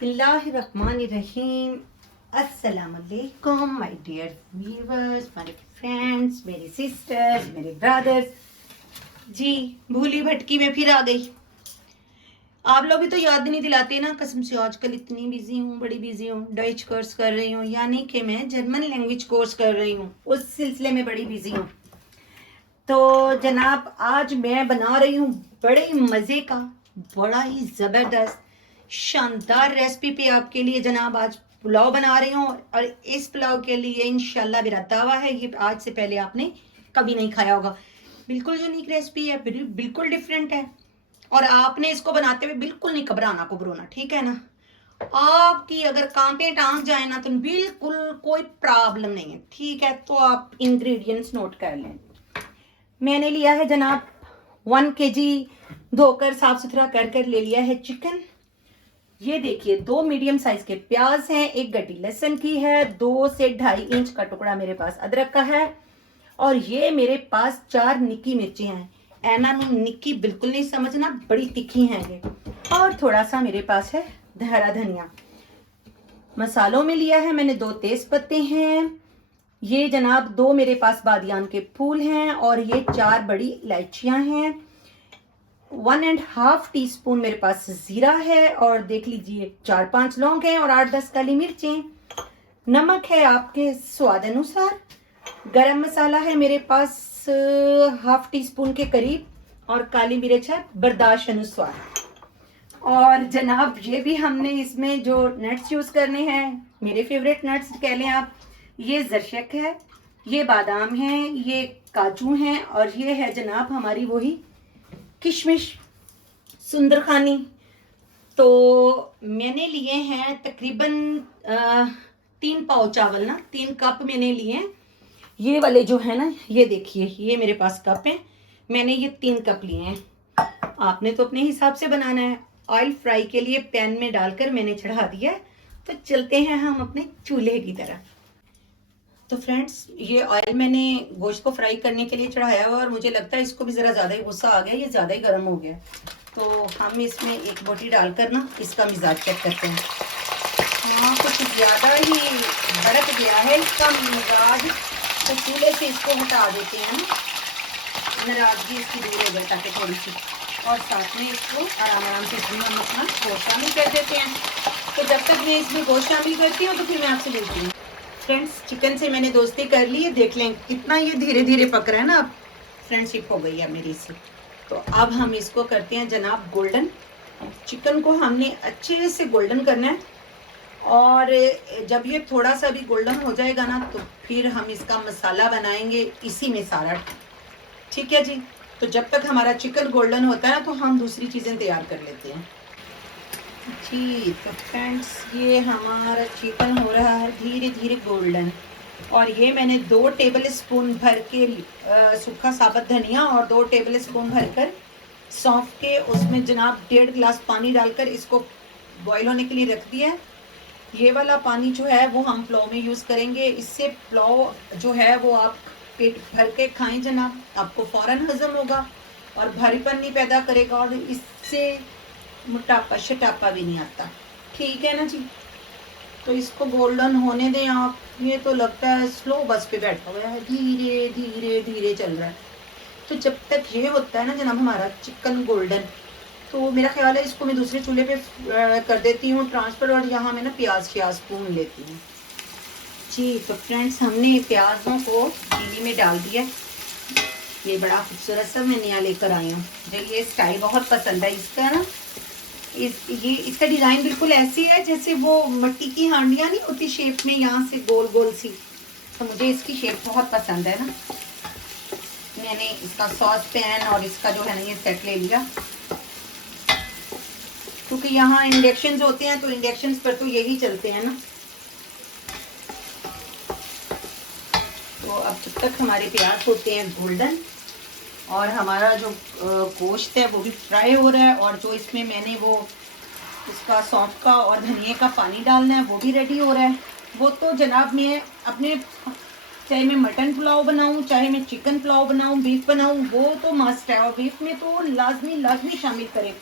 बिस्मिल्लाहिर्रहमानिर्रहीम। अस्सलाम वालेकुम my dear viewers, my friends, मेरी सिस्टर्स, मेरे ब्रदर्स। जी भूली भटकी में फिर आ गई। आप लोग भी तो याद नहीं दिलाते ना, कसम से। आजकल इतनी बिजी हूँ, बड़ी बिजी हूँ। डच कोर्स कर रही हूँ, यानी कि मैं जर्मन लैंग्वेज कोर्स कर रही हूँ, उस सिलसिले में बड़ी बिजी हूँ। तो जनाब आज मैं बना रही हूँ बड़े मज़े का, बड़ा ही ज़बरदस्त शानदार रेसिपी पे आपके लिए जनाब आज पुलाव बना रही हूँ। और इस पुलाव के लिए इंशाल्लाह मेरा दावा है, ये आज से पहले आपने कभी नहीं खाया होगा। बिल्कुल यूनिक रेसिपी है, बिल्कुल डिफरेंट है। और आपने इसको बनाते हुए बिल्कुल नहीं घबराना घबराना, ठीक है ना। आपकी अगर कांटे टांग जाए ना तो बिल्कुल कोई प्रॉब्लम नहीं है, ठीक है। तो आप इंग्रेडिएंट्स नोट कर लें। मैंने लिया है जनाब 1 kg धोकर साफ सुथरा कर ले लिया है चिकन। ये देखिए 2 मीडियम साइज के प्याज हैं, 1 गड्डी लहसुन की है, 2 से 2.5 इंच का टुकड़ा मेरे पास अदरक का है, और ये मेरे पास 4 निक्की मिर्ची हैं। ऐना निक्की बिल्कुल नहीं समझना, बड़ी तीखी हैं ये। और थोड़ा सा मेरे पास है हरा धनिया। मसालों में लिया है मैंने 2 तेज पत्ते हैं, ये जनाब 2 मेरे पास बादियान के फूल हैं, और ये 4 बड़ी इलायचियां हैं। 1.5 टीस्पून मेरे पास जीरा है, और देख लीजिए 4-5 लौंग हैं, और 8-10 काली मिर्चें। नमक है आपके स्वाद अनुसार। गरम मसाला है मेरे पास 1/2 टीस्पून के करीब, और काली मिर्च है बर्दाश्त अनुसार। और जनाब ये भी हमने इसमें जो नट्स यूज करने हैं, मेरे फेवरेट नट्स कह लें आप, ये जरशक है, ये बादाम है, ये काजू हैं, और ये है जनाब हमारी वही किशमिश सुंदरखानी। तो मैंने लिए हैं तकरीबन 3 पाव चावल ना, 3 कप मैंने लिए हैं। ये वाले जो है ना, ये देखिए ये मेरे पास कप हैं, मैंने ये 3 कप लिए हैं। आपने तो अपने हिसाब से बनाना है। ऑयल फ्राई के लिए पैन में डालकर मैंने चढ़ा दिया है। तो चलते हैं हम अपने चूल्हे की तरफ। तो फ्रेंड्स ये ऑयल मैंने गोश्त को फ्राई करने के लिए चढ़ाया हुआ, और मुझे लगता है इसको भी ज़रा ज़्यादा ही गुस्सा आ गया, ये ज़्यादा ही गर्म हो गया। तो हम इसमें एक बोटी डालकर ना इसका मिजाज चेक करते हैं। हाँ कुछ ज़्यादा ही भड़क गया है इसका मिजाज, तो चूल्हे से इसको हटा देते हैं ना, नाराज़गी इसकी दूर हो जाए ताकि थोड़ी सी। और साथ में इसको आराम से इसमें हम अपना गोश्त शामिल कर देते हैं। तो जब तक मैं इसमें गोश्त शामिल करती हूँ तो फिर मैं आपसे मिलती हूँ। फ्रेंड्स चिकन से मैंने दोस्ती कर ली है, देख लें कितना ये धीरे धीरे पक रहा है ना, अब फ्रेंडशिप हो गई है मेरी से। तो अब हम इसको करते हैं जनाब गोल्डन। चिकन को हमने अच्छे से गोल्डन करना है, और जब ये थोड़ा सा भी गोल्डन हो जाएगा ना तो फिर हम इसका मसाला बनाएंगे इसी में सारा, ठीक है जी। तो जब तक हमारा चिकन गोल्डन होता है तो हम दूसरी चीज़ें तैयार कर लेते हैं जी। तो फ्रेंड्स ये हमारा चिकन हो रहा है धीरे धीरे गोल्डन, और ये मैंने 2 टेबल स्पून भर के सूखा साबुत धनिया और 2 टेबल स्पून भरकर सौंफ के उसमें जनाब 1.5 गिलास पानी डालकर इसको बॉईल होने के लिए रख दिया है। ये वाला पानी जो है वो हम पुलाव में यूज़ करेंगे। इससे पुलाव जो है वो आप पेट भर के खाएं जनाब, आपको फ़ौरन हजम होगा और भारीपन नहीं पैदा करेगा, और इससे मोटापा शटापा भी नहीं आता, ठीक है ना जी। तो इसको गोल्डन होने दें आप। ये तो लगता है स्लो बस पे बैठा हुआ है, धीरे धीरे धीरे चल रहा है। तो जब तक ये होता है ना जनाब हमारा चिकन गोल्डन, तो मेरा ख्याल है इसको मैं दूसरे चूल्हे पे कर देती हूँ ट्रांसफ़र, और यहाँ मैं ना प्याज भून लेती हूँ जी। तो फ्रेंड्स हमने प्याज़ों को चीनी में डाल दिया। ये बड़ा खूबसूरत सा मैं नया लेकर आई हूँ, मुझे ये स्टाइल बहुत पसंद है इसका ना। ये इसका डिज़ाइन बिल्कुल ऐसी है जैसे वो मिट्टी की हांडियाँ नहीं होती शेप में, यहाँ से गोल गोल सी। तो मुझे इसकी शेप बहुत पसंद है ना। मैंने इसका सॉस पैन और इसका जो है ना ये सेट ले लिया, क्योंकि यहाँ इंडक्शन होते हैं तो इंडक्शन पर तो यही चलते हैं ना। तो अब जब तक हमारे प्याज होते हैं गोल्डन और हमारा जो गोश्त है वो भी फ्राई हो रहा है, और जो इसमें मैंने वो इसका सौंफ का और धनिए का पानी डालना है वो भी रेडी हो रहा है। वो तो जनाब मैं अपने, चाहे मैं मटन पुलाव बनाऊं, चाहे मैं चिकन पुलाव बनाऊं, बीफ बनाऊं, वो तो मस्ट है। और बीफ में तो लाजमी शामिल करें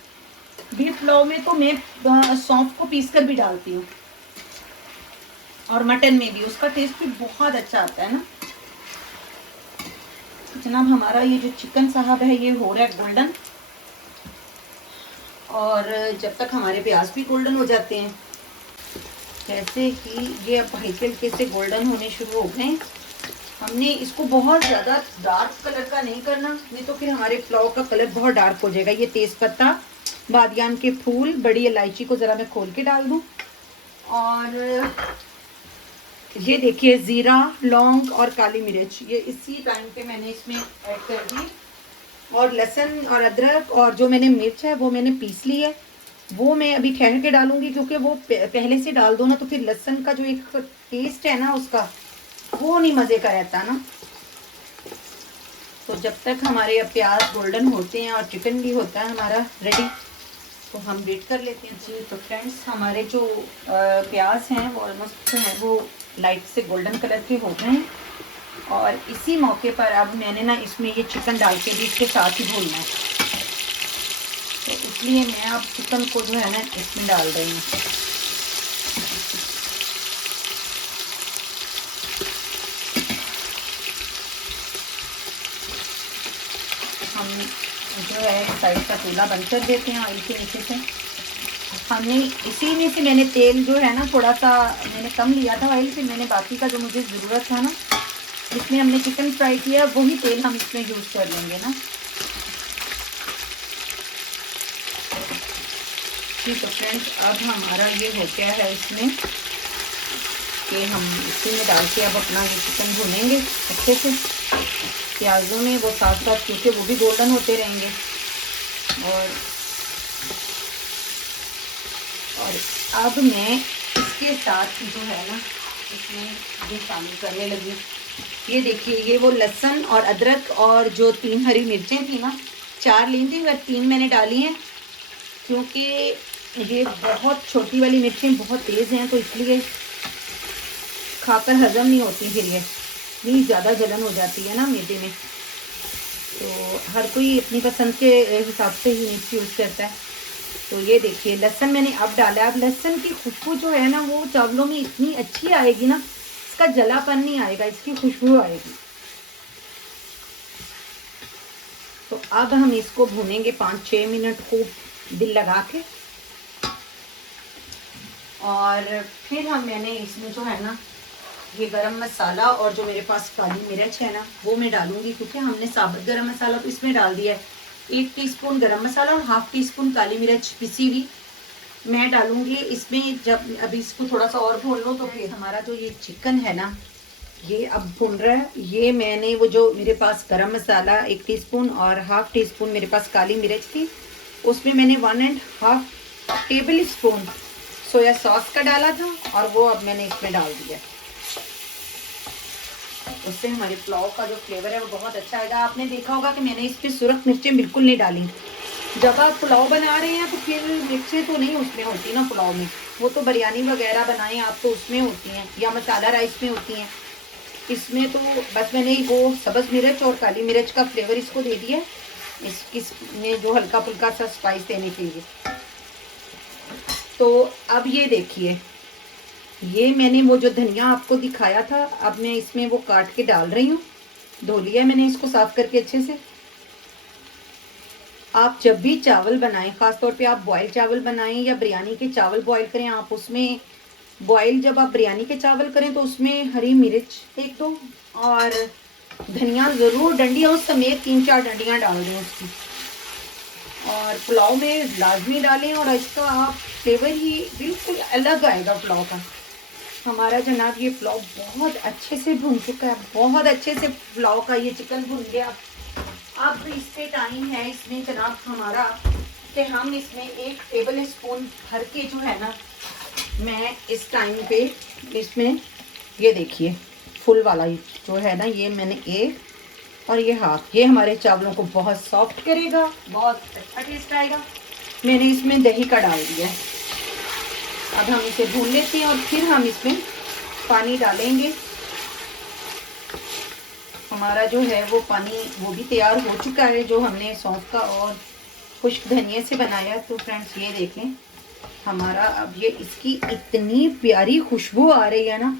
बीफ पुलाव में तो मैं सौंफ को पीस कर भी डालती हूँ, और मटन में भी उसका टेस्ट भी बहुत अच्छा आता है ना। जनाब हमारा ये जो चिकन साहब है ये हो रहा है गोल्डन, और जब तक हमारे प्याज भी गोल्डन हो जाते हैं, जैसे ही ये अब हल्के हल्के से गोल्डन होने शुरू हो गए, हमने इसको बहुत ज़्यादा डार्क कलर का नहीं करना, नहीं तो फिर हमारे पुलाव का कलर बहुत डार्क हो जाएगा। ये तेज़पत्ता, बादियान के फूल, बड़ी इलायची को ज़रा मैं खोल के डाल दूँ, और ये देखिए ज़ीरा, लौंग और काली मिर्च ये इसी टाइम पे मैंने इसमें ऐड कर दी, और लहसुन और अदरक, और जो मैंने मिर्च है वो मैंने पीस ली है, वो मैं अभी ठहर के डालूंगी, क्योंकि वो पहले से डाल दो ना तो फिर लहसुन का जो एक टेस्ट है ना उसका, वो नहीं मज़े का रहता ना। तो जब तक हमारे अब प्याज गोल्डन होते हैं और चिकन भी होता है हमारा रेडी, तो हम वेट कर लेते हैं जी। तो फ्रेंड्स हमारे जो प्याज हैं वो ऑलमोस्ट जो है वो लाइट से गोल्डन कलर के हो गए हैं, और इसी मौके पर अब मैंने ना इसमें ये चिकन डाल के भी इसके साथ ही भूनना है, तो इसलिए मैं अब चिकन को जो है ना इसमें डाल रही हूँ। हम जो है साइड का चूल्हा बंद कर देते हैं ऑयल के नीचे से। हमने इसी में से मैंने तेल जो है ना थोड़ा सा मैंने कम लिया था ऑयल, फिर मैंने बाकी का जो मुझे ज़रूरत था ना जिसमें हमने चिकन फ्राई किया वही तेल हम इसमें यूज़ कर लेंगे ना जी। तो फ्रेंड्स अब हमारा ये हो गया है इसमें कि हम इसी में डाल के अब अपना ये चिकन भूनेंगे अच्छे से प्याज़ों में, वो साथ साथ क्योंकि वो भी गोल्डन होते रहेंगे। और अब मैं इसके साथ जो है ना इसमें ये शामिल करने लगी। ये देखिए ये वो लहसुन और अदरक और जो 3 हरी मिर्चें थी ना, 4 ली थी मगर 3 मैंने डाली हैं, क्योंकि ये बहुत छोटी वाली मिर्चें बहुत तेज़ हैं, तो इसलिए खाकर हजम नहीं होती, फिर ये इतनी ज़्यादा जलन हो जाती है ना मैदे में। तो हर कोई अपनी पसंद के हिसाब से ही मिर्च यूज़ करता है। तो ये देखिए लहसुन मैंने अब डाला। अब लहसुन की खुशबू जो है ना वो चावलों में इतनी अच्छी आएगी ना, इसका जलापन नहीं आएगा, इसकी खुशबू आएगी। तो अब हम इसको भूनेंगे 5-6 मिनट को दिल लगा के, और फिर मैंने इसमें जो है ना ये गरम मसाला और जो मेरे पास काली मिर्च है ना वो मैं डालूंगी, क्योंकि हमने साबुत गरम मसाला तो इसमें डाल दिया है। 1 टीस्पून गरम मसाला और 1/2 टीस्पून काली मिर्च पिसी हुई मैं डालूंगी इसमें। जब अभी इसको थोड़ा सा और भून लो तो फिर हमारा जो ये चिकन है ना ये अब भून रहा है। ये मैंने वो जो मेरे पास गरम मसाला 1 टीस्पून और 1/2 टीस्पून मेरे पास काली मिर्च थी, उसमें मैंने 1.5 टेबल स्पून सोया सॉस का डाला था, और वो अब मैंने इसमें डाल दिया। उससे हमारे पुलाव का जो फ्लेवर है वो बहुत अच्छा आएगा। आपने देखा होगा कि मैंने इस पर सुरख मिर्चें बिल्कुल नहीं डाली। जब आप पुलाव बना रहे हैं तो फिर मिर्चें तो नहीं उसमें होती ना पुलाव में, वो तो बिरयानी वगैरह बनाएं आप तो उसमें होती हैं, या मसाला राइस में होती हैं। इसमें तो बस मैंने वो सब्ज़ मिर्च और काली मिर्च का फ्लेवर इसको दे दिया, इसमें जो हल्का फुल्का सा स्पाइस देने के लिए। तो अब ये देखिए ये मैंने वो जो धनिया आपको दिखाया था, अब मैं इसमें वो काट के डाल रही हूँ। धो लिया मैंने इसको साफ करके अच्छे से। आप जब भी चावल बनाएं, ख़ास तौर पे आप बॉयल चावल बनाएं या बिरयानी के चावल बॉयल करें, आप उसमें बॉयल जब आप बिरयानी के चावल करें तो उसमें हरी मिर्च 1-2 और धनिया ज़रूर डंडियाँ समेत 3-4 डंडियाँ डाल दें उसकी, और पुलाव में लाजमी डालें, और इसका आप फ्लेवर ही बिल्कुल अलग आएगा पुलाव का। हमारा जनाब ये पुलाव बहुत अच्छे से भुन चुका है, बहुत अच्छे से पुलाव का ये चिकन भुन गया। अब इस पे टाइम है इसमें जनाब हमारा कि हम इसमें 1 टेबल स्पून भर के जो है ना, मैं इस टाइम पे इसमें ये देखिए फुल वाला जो है ना ये मैंने 1 और ये 1/2, ये हमारे चावलों को बहुत सॉफ्ट करेगा, बहुत अच्छा टेस्ट आएगा। मैंने इसमें दही का डाल दिया है। अब हम इसे भून लेते हैं और फिर हम इसमें पानी डालेंगे। हमारा जो है वो पानी वो भी तैयार हो चुका है, जो हमने सौंफ का और खुश्क धनिये से बनाया। तो फ्रेंड्स ये देखें हमारा अब ये इसकी इतनी प्यारी खुशबू आ रही है ना,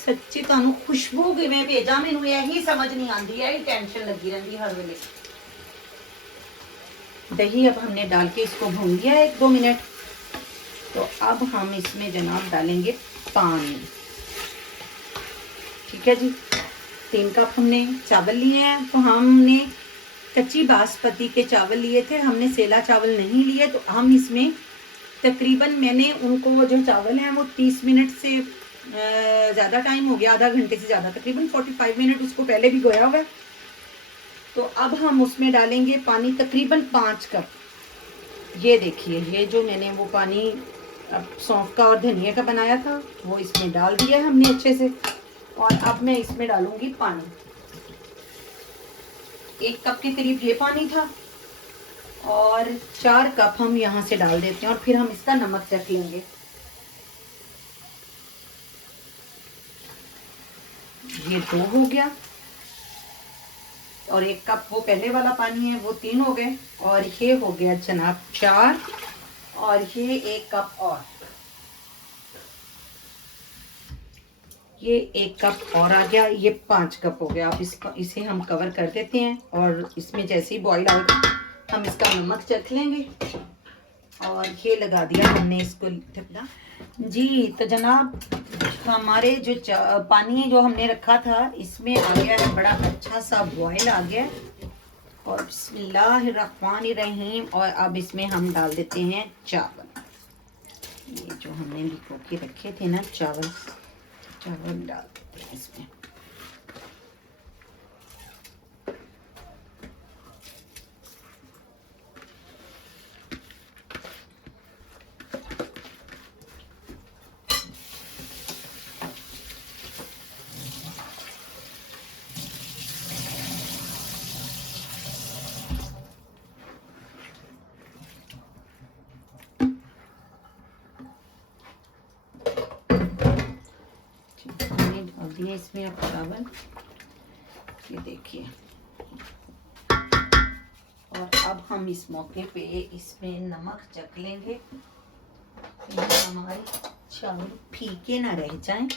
सच्ची तुहानू खुशबू किवें भेजा मैनू यही समझ नहीं आती है, टेंशन लगी रहती हर वेले। दही अब हमने डाल के इसको भून लिया है 1-2 मिनट। तो अब हम इसमें जनाब डालेंगे पानी। ठीक है जी, 3 कप हमने चावल लिए हैं। तो हमने कच्ची बासमती के चावल लिए थे, हमने सेला चावल नहीं लिए। तो हम इसमें तकरीबन मैंने उनको जो चावल हैं वो 30 मिनट से ज़्यादा टाइम हो गया, आधा घंटे से ज़्यादा, तकरीबन 45 मिनट उसको पहले भी गोया हुआ है। तो अब हम उसमें डालेंगे पानी तकरीबन 5 कप। ये देखिए ये जो मैंने वो पानी अब सौंफ का और धनिया का बनाया था वो इसमें डाल दिया है हमने अच्छे से। और अब मैं इसमें डालूंगी पानी। 1 कप के करीब ये पानी था और 4 कप हम यहाँ से डाल देते हैं और फिर हम इसका नमक चख लेंगे। ये 2 हो गया और 1 कप वो पहले वाला पानी है वो 3 हो गए और ये हो गया जनाब 4 और ये 1 कप और, ये 1 कप और आ गया, ये 5 कप हो गया। अब इसे हम कवर कर देते हैं और इसमें जैसे ही बॉईल आएगा हम इसका नमक चख लेंगे। और ये लगा दिया हमने इसको ढकना जी। तो जनाब हमारे जो पानी जो हमने रखा था इसमें आ गया है बड़ा अच्छा सा बॉईल आ गया और बिस्मिल्लाहिर्रहमानिर्रहीम। और अब इसमें हम डाल देते हैं चावल। ये जो हमने भिगो के रखे थे ना चावल डाल देते हैं इसमें। दिए इसमें अब चावल, ये देखिए। और अब हम इस मौके पे इसमें नमक चख लेंगे, हमारे चावल फीके ना रह जाएं,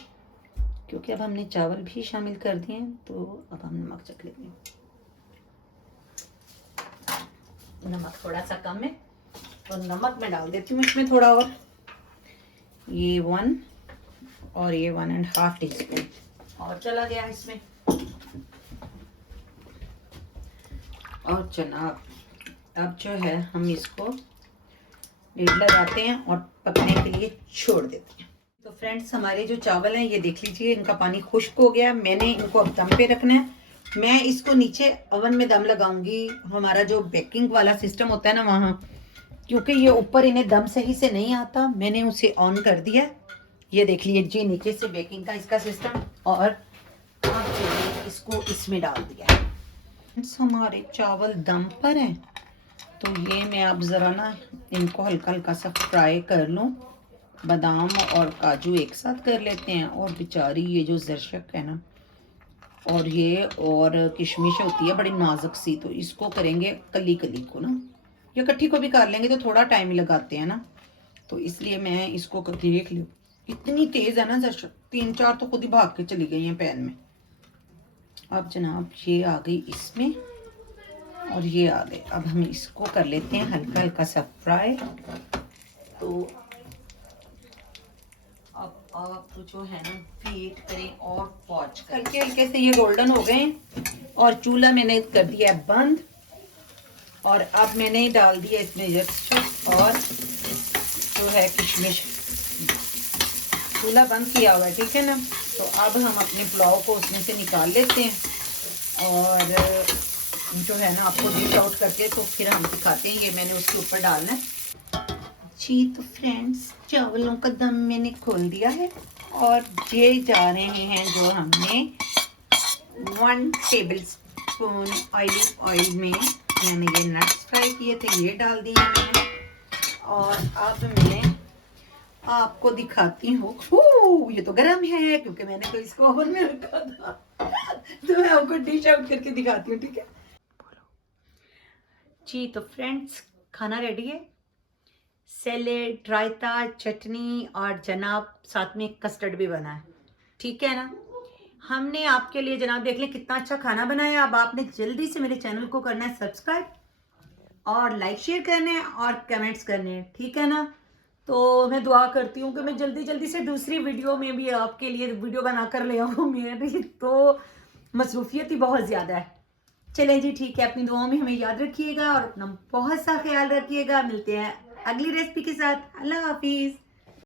क्योंकि अब हमने चावल भी शामिल कर दिए हैं। तो अब हम नमक चख लेते हैं। नमक थोड़ा सा कम है तो नमक मैं डाल देती हूँ इसमें थोड़ा और, ये 1 और ये 1.5 टीस्पून और चला गया इसमें। और जनाब अब जो है हम इसको लीड लगाते हैं और पकने के लिए छोड़ देते हैं। तो फ्रेंड्स हमारे जो चावल हैं ये देख लीजिए इनका पानी खुश्क हो गया। मैंने इनको अब दम पे रखना है। मैं इसको नीचे ओवन में दम लगाऊंगी, हमारा जो बेकिंग वाला सिस्टम होता है ना वहाँ, क्योंकि ये ऊपर इन्हें दम सही से नहीं आता। मैंने उसे ऑन कर दिया। ये देख लीजिए जी नीचे से बेकिंग का इसका सिस्टम। और इसको इसमें डाल दिया है। हमारे चावल दम पर हैं तो ये मैं अब ज़रा ना इनको हल्का हल्का सा फ्राई कर लूँ। बादाम और काजू एक साथ कर लेते हैं। और बेचारी ये जो ज़रशक है ना और ये और किशमिश होती है बड़ी नाजुक सी, तो इसको करेंगे कली कली को ना, या कट्ठी को भी कर लेंगे तो थोड़ा टाइम ही लगाते हैं ना, तो इसलिए मैं इसको देख लूँ। इतनी तेज़ है ना ज़रशक, 3-4 तो खुद ही भाग के चली गई हैं पैन में। अब जनाब ये आ गई इसमें और ये आ गए। अब हम इसको कर लेते हैं हल्का हल्का सा फ्राई। तो अब आप जो है ना वेट करें और वॉच करें। हल्के हल्के से ये गोल्डन हो गए और चूल्हा मैंने कर दिया है बंद। और अब मैंने डाल दिया इसमें और जो है किशमिश, चूल्हा बंद किया हुआ है, ठीक है ना। तो अब हम अपने पुलाव को उसमें से निकाल लेते हैं और जो है ना आपको डिश आउट करके तो फिर हम दिखाते हैं। ये मैंने उसके ऊपर डालना है जी। तो फ्रेंड्स चावलों का दम मैंने खोल दिया है और ये जा रहे हैं जो हमने 1 टेबलस्पून ऑयल में मैंने ये नट्स फ्राई किए थे, ये डाल दिए मैंने। और अब मैं आपको दिखाती हूँ, ये तो गर्म है क्योंकि मैंने तो इसको ओवन में रखा था। तो मैं आपको डिश आउट करके दिखाती हूँ, ठीक है। जी तो फ्रेंड्स, खाना रेडी है। सैलेड, रायता, चटनी और जनाब साथ में कस्टर्ड भी बना है। ठीक है ना। हमने आपके लिए जनाब देख लें कितना अच्छा खाना बनाया। अब आपने जल्दी से मेरे चैनल को करना है सब्सक्राइब और लाइक शेयर करने हैं और कमेंट्स करने हैं। ठीक है ना। तो मैं दुआ करती हूँ कि मैं जल्दी जल्दी से दूसरी वीडियो में भी आपके लिए वीडियो बनाकर ले आऊँ। मेरी तो मसरूफियत ही बहुत ज़्यादा है। चलें जी, ठीक है। अपनी दुआओं में हमें याद रखिएगा और अपना बहुत सा ख्याल रखिएगा। मिलते हैं अगली रेसिपी के साथ। अल्लाह हाफिज़।